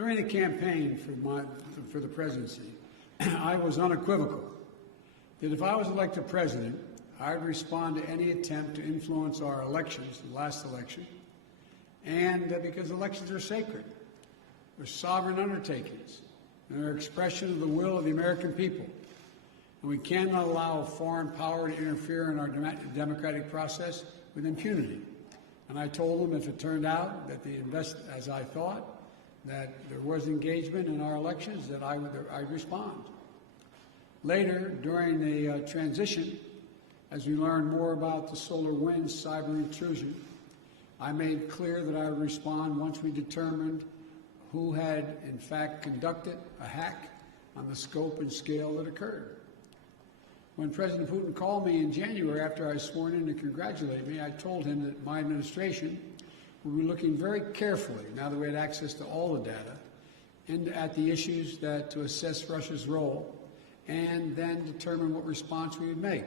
During the campaign for the presidency, I was unequivocal that if I was elected president, I would respond to any attempt to influence our elections, the last election, and because elections are sacred. They're sovereign undertakings. They're an expression of the will of the American people. And we cannot allow a foreign power to interfere in our democratic process with impunity. And I told them if it turned out that as I thought, that there was engagement in our elections, that I'd respond. Later, during the transition, as we learned more about the SolarWinds cyber intrusion, I made clear that I would respond once we determined who had, in fact, conducted a hack on the scope and scale that occurred. When President Putin called me in January after I was sworn in to congratulate me, I told him that my administration would be looking very carefully, now that we had access to all the data, and at the issues to assess Russia's role and then determine what response we would make.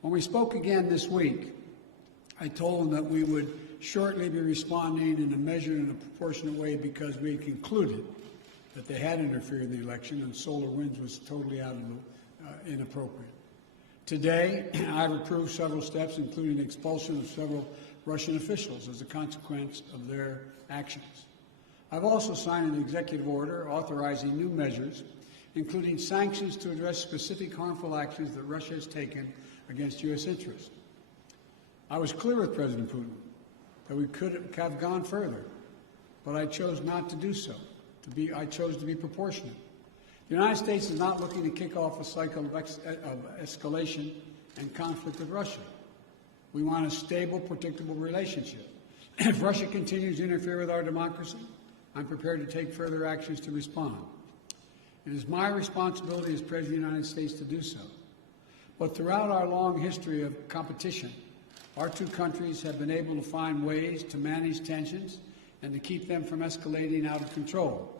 When we spoke again this week, I told him that we would shortly be responding in a measured and a proportionate way because we had concluded that they had interfered in the election and SolarWinds was totally inappropriate. Today, I've approved several steps, including the expulsion of several Russian officials as a consequence of their actions. I've also signed an executive order authorizing new measures, including sanctions to address specific harmful actions that Russia has taken against U.S. interests. I was clear with President Putin that we could have gone further, but I chose not to do so. I chose to be proportionate. The United States is not looking to kick off a cycle of escalation and conflict with Russia. We want a stable, predictable relationship. If Russia continues to interfere with our democracy, I'm prepared to take further actions to respond. It is my responsibility as President of the United States to do so. But throughout our long history of competition, our two countries have been able to find ways to manage tensions and to keep them from escalating out of control.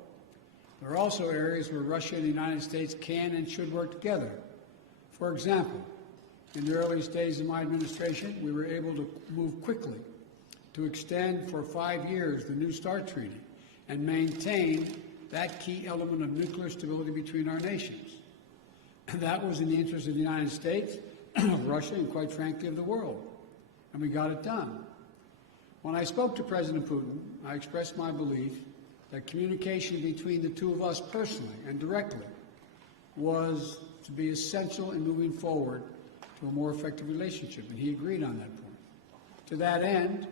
There are also areas where Russia and the United States can and should work together. For example, in the earliest days of my administration, we were able to move quickly to extend for 5 years the New START Treaty and maintain that key element of nuclear stability between our nations. That was in the interest of the United States, of Russia, and quite frankly of the world. And we got it done. When I spoke to President Putin, I expressed my belief that communication between the two of us personally and directly was to be essential in moving forward to a more effective relationship, and he agreed on that point. To that end,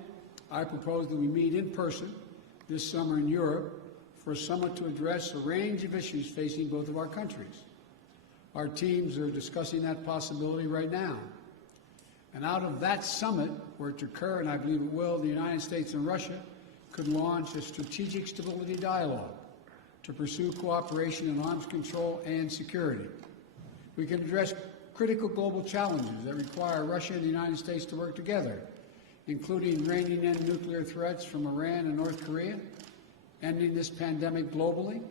I propose that we meet in person this summer in Europe for a summit to address a range of issues facing both of our countries. Our teams are discussing that possibility right now. And out of that summit, were it to occur, and I believe it will, the United States and Russia could launch a strategic stability dialogue to pursue cooperation in arms control and security. We can address critical global challenges that require Russia and the United States to work together, including reining in nuclear threats from Iran and North Korea, ending this pandemic globally,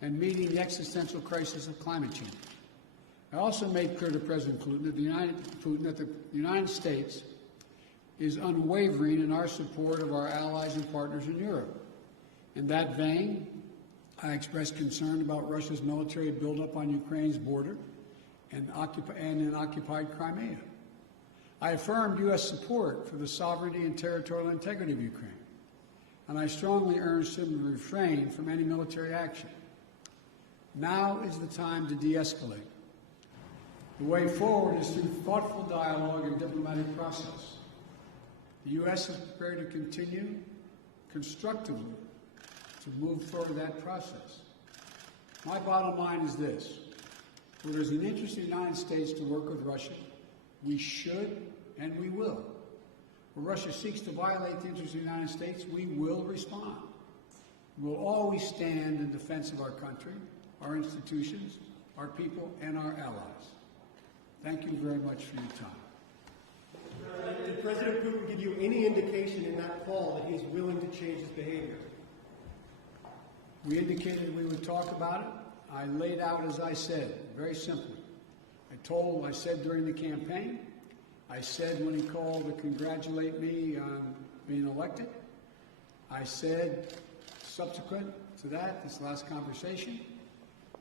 and meeting the existential crisis of climate change. I also made clear to President Putin that the United States is unwavering in our support of our allies and partners in Europe. In that vein, I expressed concern about Russia's military buildup on Ukraine's border and in occupied Crimea. I affirmed U.S. support for the sovereignty and territorial integrity of Ukraine, and I strongly urged him to refrain from any military action. Now is the time to de-escalate. The way forward is through thoughtful dialogue and diplomatic process. The U.S. is prepared to continue constructively to move forward that process. My bottom line is this. Where there's an interest in the United States to work with Russia, we should and we will. Where Russia seeks to violate the interests of the United States, we will respond. We will always stand in defense of our country, our institutions, our people, and our allies. Thank you very much for your time. Did President Putin give you any indication in that call that he's willing to change his behavior? We indicated we would talk about it. I laid out, as I said, very simply. I said during the campaign, I said when he called to congratulate me on being elected, I said subsequent to that, this last conversation,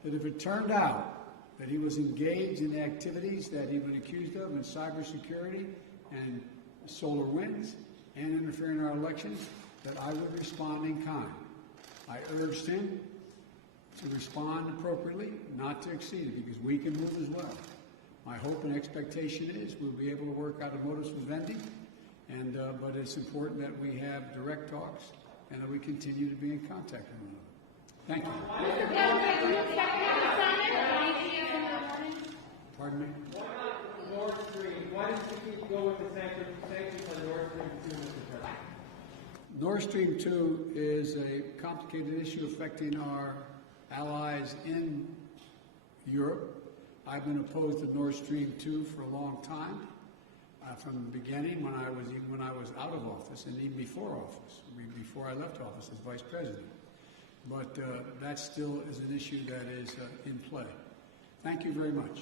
that if it turned out that he was engaged in activities that he'd been accused of in cybersecurity and solar winds and interfering in our elections, that I would respond in kind. I urged him to respond appropriately, not to exceed it, because we can move as well. My hope and expectation is we'll be able to work out a modus vivendi, but it's important that we have direct talks and that we continue to be in contact with one another. Thank you. Pardon me? Why not Nord Stream? Why didn't you go with the sanctions on Nord Stream 2, Mr. President? Nord Stream 2 is a complicated issue affecting our allies in Europe. I've been opposed to Nord Stream 2 for a long time, from the beginning, when I was out of office, and even before office, before I left office as vice president. But that still is an issue that is in play. Thank you very much.